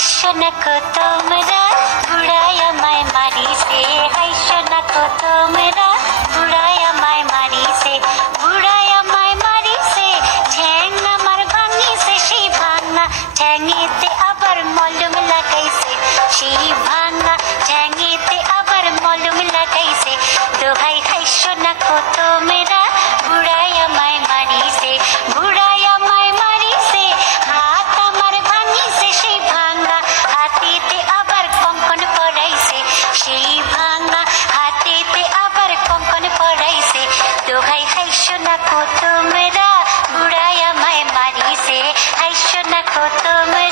হাইশোনাকো তোমরা বুড়ায় আমায় মারিছে হাইশোনাকো তোমরা বুড়ায় আমায় মারিছে বুড়ায় আমায় মারিছে ঠ্যাং আমার ভাঙিছে সেই ভাঙা ঠ্যাঙেতে আবার মলম লাগাইছে সেই ভাঙা ঠ্যাঙেতে আবার মলম লাগাইছে দোহাই হাইশোনাকো তোমরা বুড়ায় আমায় মারিছে বুড়ায় আমায় মারিছে হাত আমার ভাঙিছে সেই ভাঙা হাতেতে আবার কঙ্কন পরাইছে সেই ভাঙা হাতেতে আবার কঙ্কন পরাইছে দোহাই হাইশোনাকো তোমরা বুড়ায় আমায় মারিছে হাইশোনাকো তোমরা